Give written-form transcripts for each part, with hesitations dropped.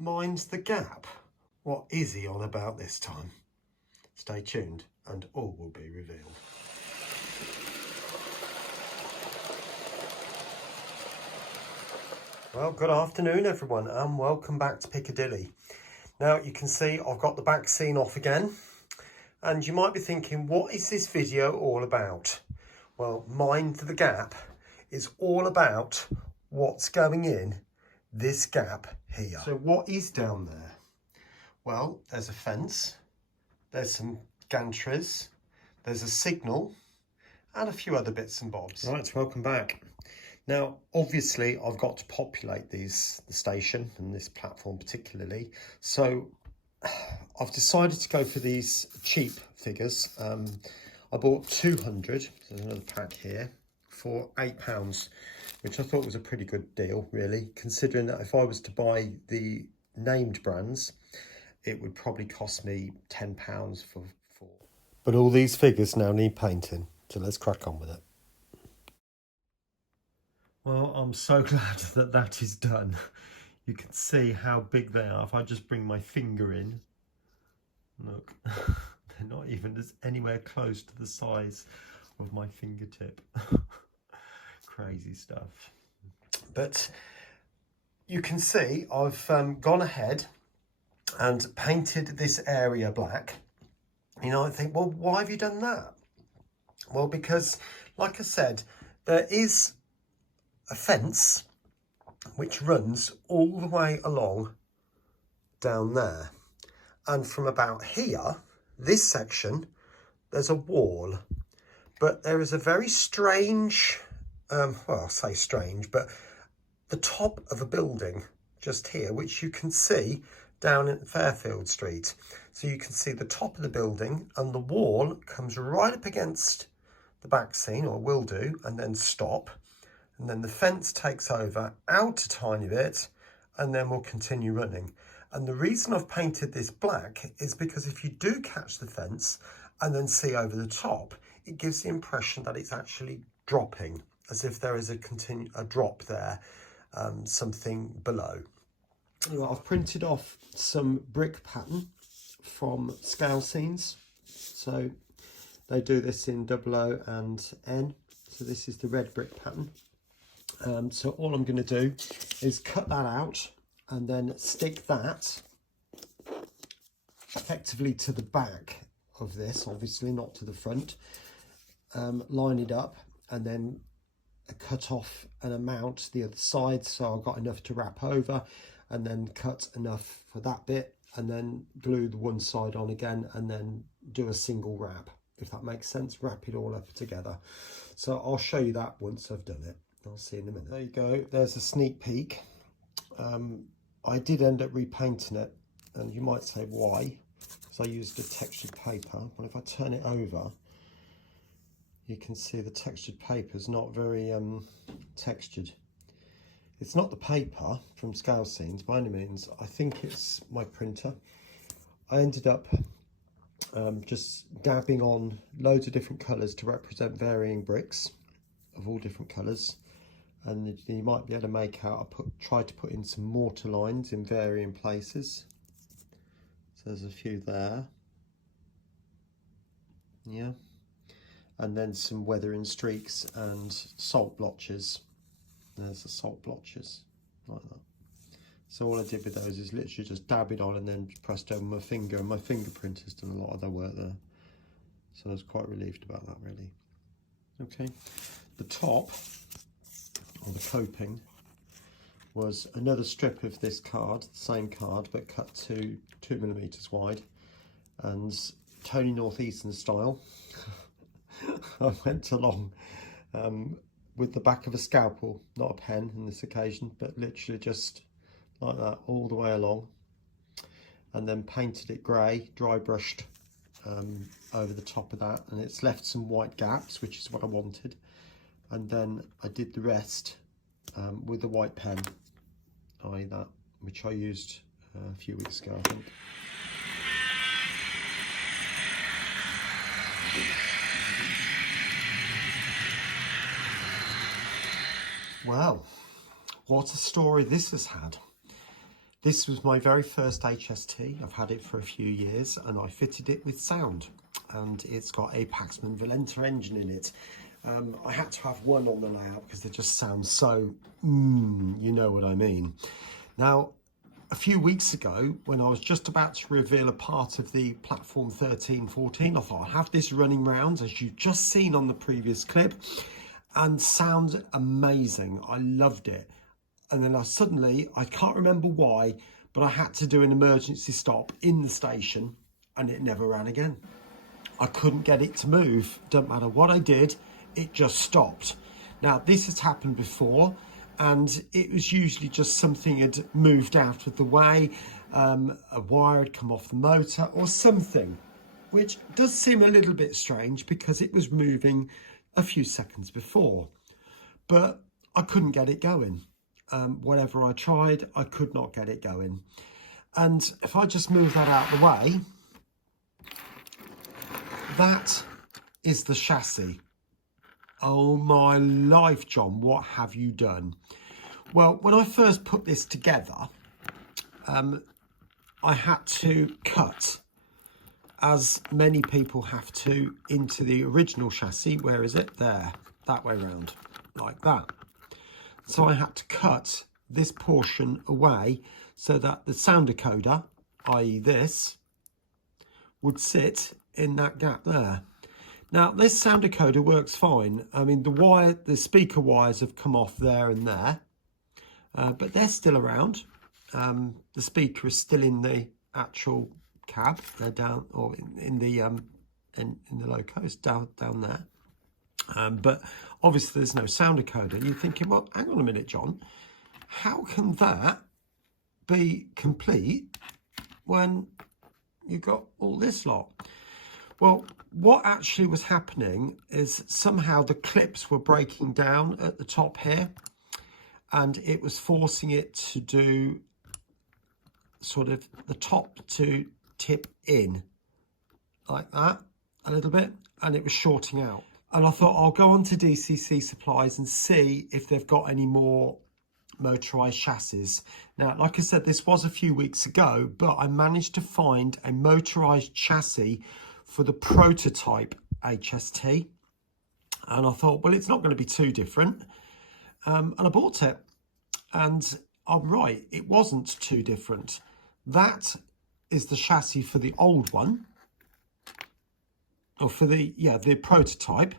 Mind the gap. What is he on about this time? Stay tuned and all will be revealed. Well, good afternoon everyone and welcome back to Piccadilly. Now you can see I've got the back scene off again and you might be thinking, what is this video all about? Well, Mind the Gap is all about what's going in this gap here. So what is down there? Well, there's a fence, there's some gantries, there's a signal and a few other bits and bobs. Right, welcome back. Now, obviously, I've got to populate the station and this platform particularly. So I've decided to go for these cheap figures. I bought 200, there's another pack here, for £8, which I thought was a pretty good deal, really, considering that if I was to buy the named brands, it would probably cost me £10 for 4. But all these figures now need painting, so let's crack on with it. Well, I'm so glad that that is done. You can see how big they are. If I just bring my finger in, look, they're not even anywhere close to the size of my fingertip. Crazy stuff. But you can see I've gone ahead and painted this area black. You know, I think, well, why have you done that? Well, because, like I said, there is a fence which runs all the way along down there. And from about here, this section, there's a wall. But there is a very strange, well, I'll say strange, but the top of a building just here, which you can see down in Fairfield Street. So you can see the top of the building and the wall comes right up against the back scene, or will do, and then stop. And then the fence takes over out a tiny bit and then we'll continue running. And the reason I've painted this black is because if you do catch the fence and then see over the top, it gives the impression that it's actually dropping, as if there is a drop there, something below. Anyway, I've printed off some brick pattern from scale scenes. So they do this in 00 and N. So this is the red brick pattern. So all I'm going to do is cut that out and then stick that effectively to the back of this, obviously not to the front. Line it up and then cut off and mount the other side, so I've got enough to wrap over, and then cut enough for that bit and then glue the one side on again and then do a single wrap, if that makes sense. Wrap it all up together. So I'll show you that once I've done it. I'll see you in a minute. There you go, there's a sneak peek. I did end up repainting it, and you might say why, because I used a textured paper. Well, if I turn it over, you can see the textured paper is not very textured. It's not the paper from Scale Scenes by any means. I think it's my printer. I ended up just dabbing on loads of different colours to represent varying bricks of all different colours. And you might be able to make out, I tried to put in some mortar lines in varying places. So there's a few there. Yeah. And then some weathering streaks and salt blotches. There's the salt blotches, like that. So all I did with those is literally just dab it on and then pressed over my finger, and my fingerprint has done a lot of the work there. So I was quite relieved about that, really. Okay, the top, or the coping, was another strip of this card, the same card, but cut to 2mm wide, and Tony Northeastern style. I went along with the back of a scalpel, not a pen in this occasion, but literally just like that all the way along, and then painted it grey, dry brushed over the top of that, and it's left some white gaps, which is what I wanted. And then I did the rest with the white pen, i.e. that, which I used a few weeks ago, I think. Well, what a story this has had. This was my very first HST. I've had it for a few years and I fitted it with sound, and it's got a Paxman Valenta engine in it. I had to have one on the layout because they just sound so, you know what I mean. Now, a few weeks ago, when I was just about to reveal a part of the platform 1314, I thought I'd have this running round, as you've just seen on the previous clip, and sounds amazing. I loved it. And then I can't remember why, but I had to do an emergency stop in the station and it never ran again. I couldn't get it to move. Don't matter what I did, it just stopped. Now, this has happened before, and it was usually just something had moved out of the way, a wire had come off the motor or something, which does seem a little bit strange because it was moving a few seconds before, but I couldn't get it going. Whatever I tried, I could not get it going. And if I just move that out of the way, that is the chassis. Oh my life, John, what have you done? Well, when I first put this together, I had to cut, as many people have to, into the original chassis. Where is it? There, that way round, like that. So I had to cut this portion away so that the sound decoder, i.e. this, would sit in that gap there. Now, this sound decoder works fine. I mean, the speaker wires have come off there and there, but they're still around. The speaker is still in the actual cab. They're down, or in the loco, it's down there. But obviously there's no sound decoder. And you're thinking, well, hang on a minute, John, how can that be complete when you've got all this lot? Well, what actually was happening is somehow the clips were breaking down at the top here, and it was forcing it to do sort of the top to tip in like that a little bit, and it was shorting out. And I thought I'll go on to DCC Supplies and see if they've got any more motorised chassis. Now, like I said, this was a few weeks ago, but I managed to find a motorised chassis for the prototype HST. And I thought, well, it's not going to be too different. And I bought it. And I'm right, it wasn't too different. That is the chassis for the old one, or for the prototype,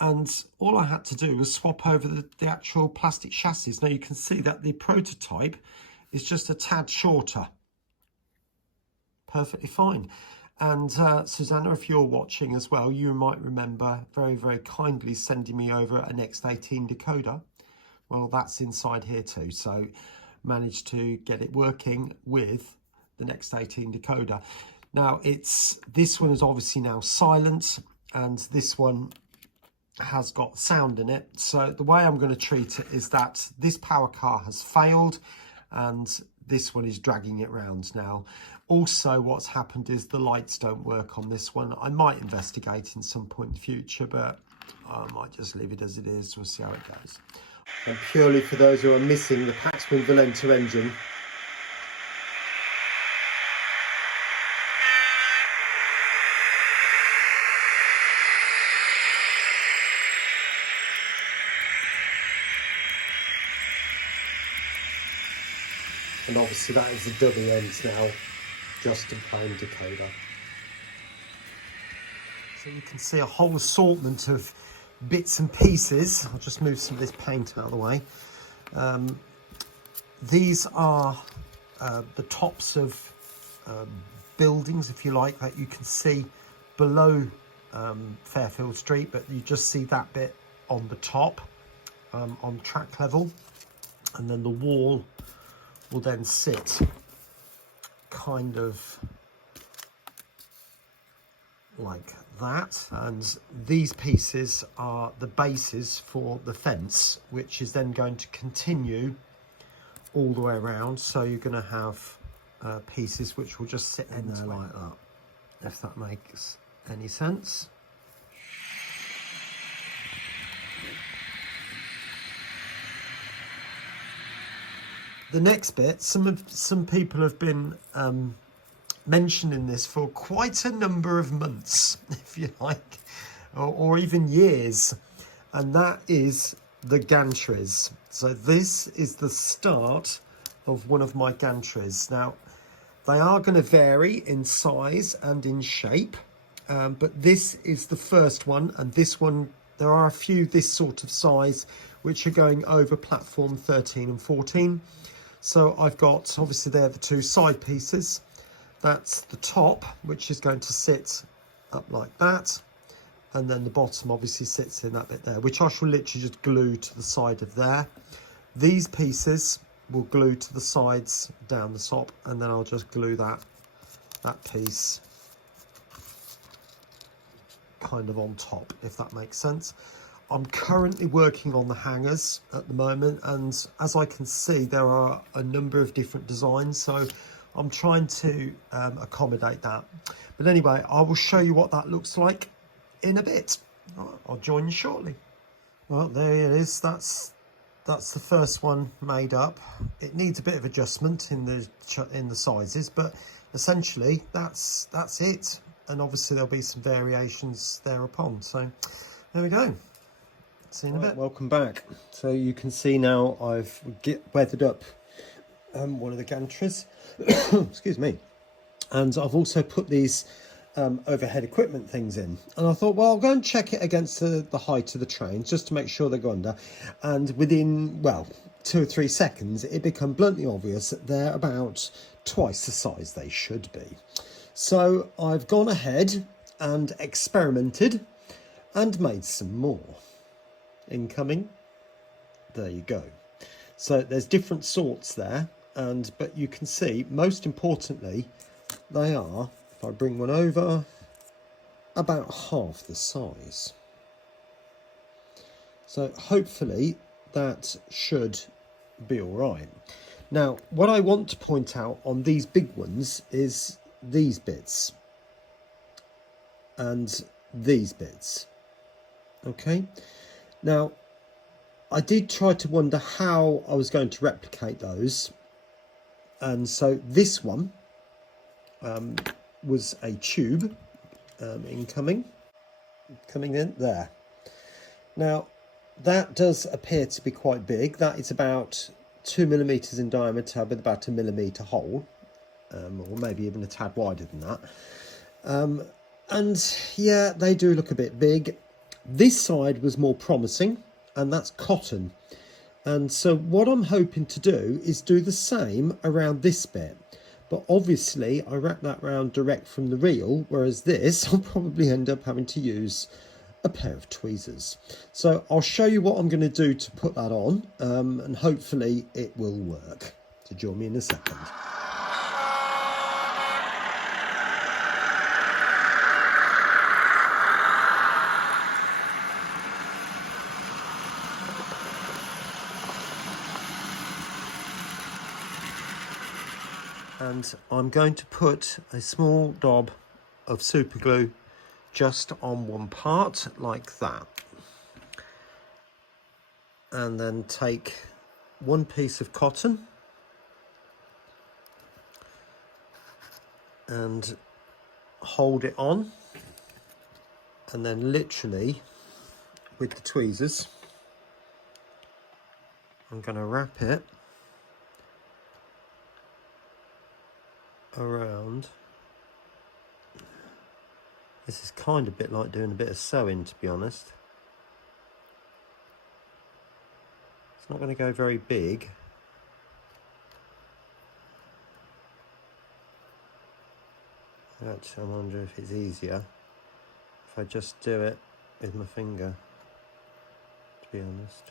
and all I had to do was swap over the actual plastic chassis. Now you can see that the prototype is just a tad shorter. Perfectly fine. And Susanna, if you're watching as well, you might remember very, very kindly sending me over an X18 decoder. Well, that's inside here too, so managed to get it working with the X18 decoder. Now, this one is obviously now silent, and this one has got sound in it. So the way I'm going to treat it is that this power car has failed, and this one is dragging it round now. Also, what's happened is the lights don't work on this one. I might investigate in some point in the future, but I might just leave it as it is. We'll see how it goes. And purely for those who are missing the Paxman Valenta engine, and obviously that is the dummy end now, just in plain decoder. So you can see a whole assortment of bits and pieces. I'll just move some of this paint out of the way. These are the tops of buildings, if you like, that you can see below Fairfield Street, but you just see that bit on the top, on track level, and then the wall will then sit kind of like that, and these pieces are the bases for the fence, which is then going to continue all the way around. So you're going to have pieces which will just sit in there like that, if that makes any sense. the next bit, some people have been mentioning this for quite a number of months, if you like, or even years, and that is the gantries. So this is the start of one of my gantries. Now, they are going to vary in size and in shape, but this is the first one, and this one, there are a few this sort of size which are going over platform 13 and 14. So I've got, obviously they're the two side pieces. That's the top, which is going to sit up like that. And then the bottom obviously sits in that bit there, which I shall literally just glue to the side of there. These pieces will glue to the sides down the top, and then I'll just glue that piece kind of on top, if that makes sense. I'm currently working on the hangers at the moment, and as I can see, there are a number of different designs, so I'm trying to accommodate that. But anyway, I will show you what that looks like in a bit. I'll join you shortly. Well, there it is. That's the first one made up. It needs a bit of adjustment in the sizes, but essentially that's it. And obviously there'll be some variations thereupon. So there we go. See you in a bit. Welcome back. So you can see now I've weathered up one of the gantries. Excuse me. And I've also put these overhead equipment things in, and I thought, well, I'll go and check it against the height of the trains just to make sure they go under. And within, well, 2 or 3 seconds, it became bluntly obvious that they're about twice the size they should be. So I've gone ahead and experimented and made some more. Incoming. There you go. So there's different sorts there, but you can see, most importantly, they are, if I bring one over, about half the size. So hopefully that should be all right. Now, what I want to point out on these big ones is these bits and these bits. Okay. Now, I did try to wonder how I was going to replicate those. And so this one was a tube coming in there. Now, that does appear to be quite big. That is about 2 millimeters in diameter with about a millimeter hole, or maybe even a tad wider than that. And yeah, they do look a bit big. This side was more promising, and that's cotton. And so what I'm hoping to do is do the same around this bit. But obviously I wrap that round direct from the reel, whereas this I'll probably end up having to use a pair of tweezers. So I'll show you what I'm going to do to put that on, and hopefully it will work. So join me in a second. And I'm going to put a small dab of super glue just on one part like that, and then take one piece of cotton and hold it on, and then literally with the tweezers I'm going to wrap it around. This is kind of a bit like doing a bit of sewing, to be honest. It's not going to go very big. Actually, I wonder if it's easier if I just do it with my finger, to be honest.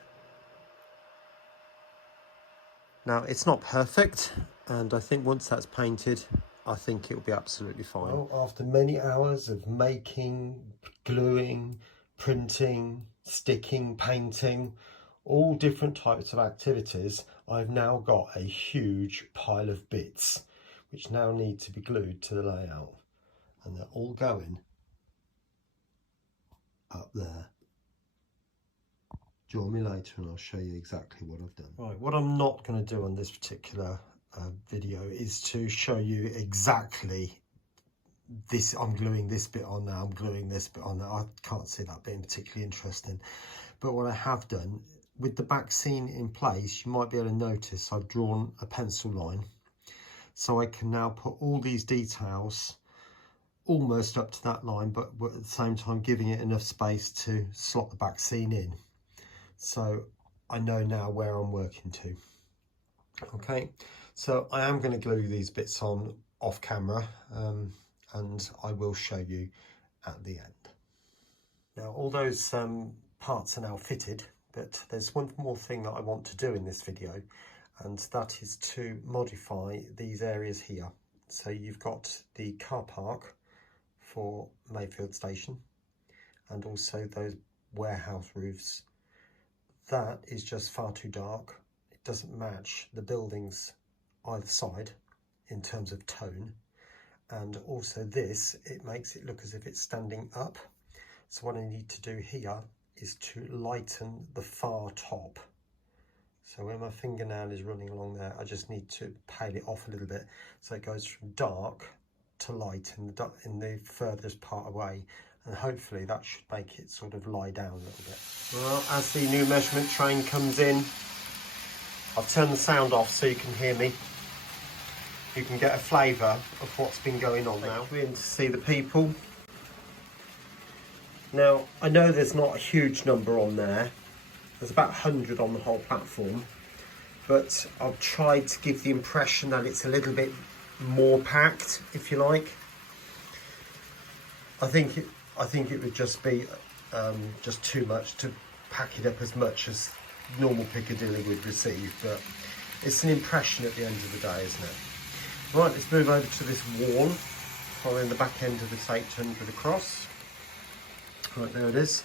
Now, it's not perfect, and I think once that's painted, I think it'll be absolutely fine. Well, after many hours of making, gluing, printing, sticking, painting, all different types of activities, I've now got a huge pile of bits which now need to be glued to the layout, and they're all going up there. join me later and I'll show you exactly what I've done. Right, what I'm not going to do on this particular video is to show you exactly this. I'm gluing this bit on now, I'm gluing this bit on now. I can't see that being particularly interesting. But what I have done, with the back scene in place, you might be able to notice I've drawn a pencil line. So I can now put all these details almost up to that line, but at the same time giving it enough space to slot the back scene in. So I know now where I'm working to. Okay, so I am going to glue these bits on off camera, and I will show you at the end. Now all those parts are now fitted, but there's one more thing that I want to do in this video, and that is to modify these areas here. So you've got the car park for Mayfield Station and also those warehouse roofs. That is just far too dark. It doesn't match the buildings either side in terms of tone, and also this, it makes it look as if it's standing up. So what I need to do here is to lighten the far top. So where my fingernail is running along there, I just need to pale it off a little bit so it goes from dark to light in the furthest part away, and hopefully that should make it sort of lie down a little bit. Well, as the new measurement train comes in, I've turned the sound off so you can hear me. You can get a flavour of what's been going on now. We're in to see the people. Now, I know there's not a huge number on there. There's about 100 on the whole platform, but I've tried to give the impression that it's a little bit more packed, if you like. I think it would just be just too much to pack it up as much as normal Piccadilly would receive, but it's an impression at the end of the day, isn't it? Right, let's move over to this wall, following the back end of this 800 across. Right, there it is.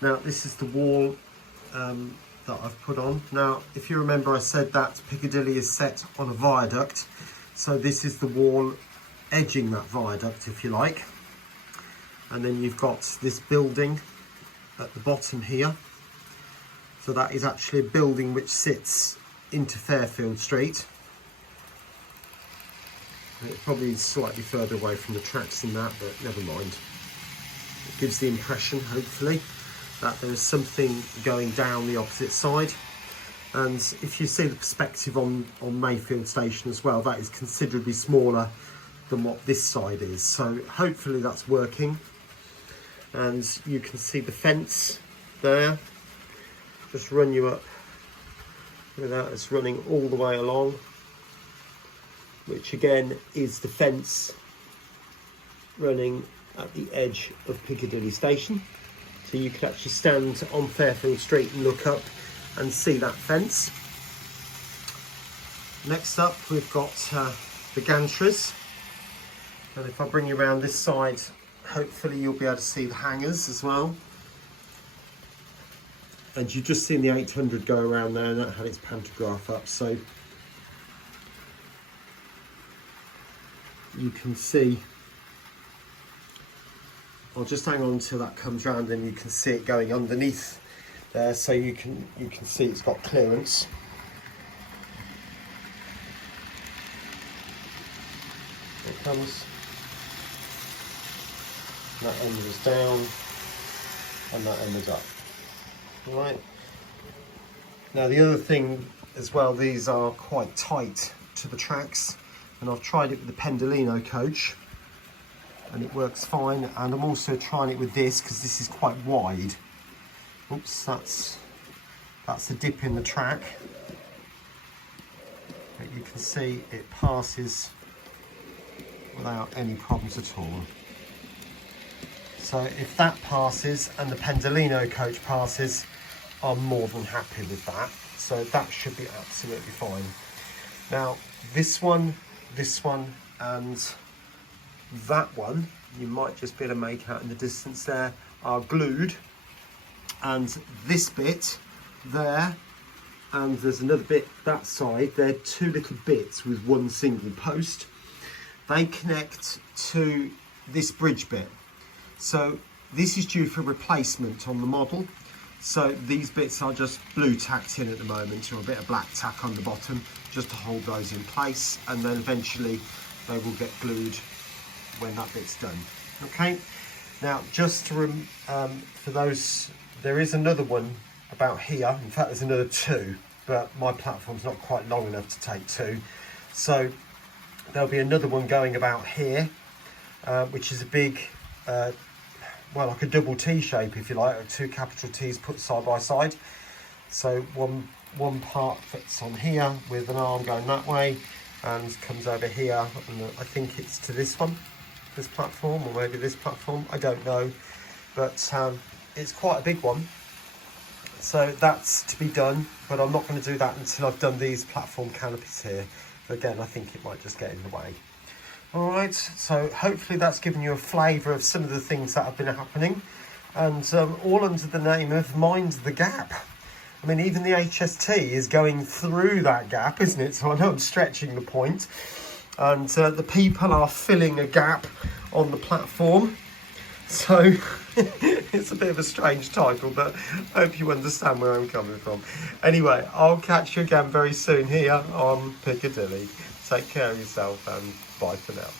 Now, this is the wall that I've put on. Now, if you remember, I said that Piccadilly is set on a viaduct, so this is the wall edging that viaduct, if you like. And then you've got this building at the bottom here. So that is actually a building which sits into Fairfield Street. It probably is slightly further away from the tracks than that, but never mind. It gives the impression, hopefully, that there is something going down the opposite side. And if you see the perspective on Mayfield Station as well, that is considerably smaller than what this side is. So hopefully that's working. And you can see the fence there. Just run you up with that. It's running all the way along, which again is the fence running at the edge of Piccadilly Station. So you can actually stand on Fairfield Street and look up and see that fence. Next up, we've got the gantries. And if I bring you around this side, hopefully you'll be able to see the hangers as well. And you've just seen the 800 go around there, and that had its pantograph up. So you can see, I'll just hang on until that comes round and you can see it going underneath there, so you can see it's got clearance. There it comes. And that end is down and that end is up. All right. Now the other thing as well, these are quite tight to the tracks, and I've tried it with the Pendolino coach and it works fine, and I'm also trying it with this because this is quite wide. Oops, that's a dip in the track. But you can see it passes without any problems at all. So if that passes and the Pendolino coach passes, I'm more than happy with that. So that should be absolutely fine. Now this one, and that one, you might just be able to make out in the distance there, are glued. And this bit there, and there's another bit that side, they're two little bits with one single post. They connect to this bridge bit. So this is due for replacement on the model. So these bits are just blue tacked in at the moment, or a bit of black tack on the bottom, just to hold those in place, and then eventually they will get glued when that bit's done. Okay, now just to for those, there is another one about here. In fact, there's another two, but my platform's not quite long enough to take two. So there'll be another one going about here, which is a big, well, like a double T shape, if you like, or two capital T's put side by side. So one part fits on here with an arm going that way and comes over here, and I think it's to this one, this platform, or maybe this platform, I don't know, but it's quite a big one. So that's to be done, but I'm not going to do that until I've done these platform canopies here. But again, I think it might just get in the way. All right, so hopefully that's given you a flavour of some of the things that have been happening, and all under the name of Mind the Gap. I mean, even the HST is going through that gap, isn't it? So I know I'm stretching the point, and the people are filling a gap on the platform. So it's a bit of a strange title, but I hope you understand where I'm coming from. Anyway, I'll catch you again very soon here on Piccadilly. Take care of yourself and bye for now.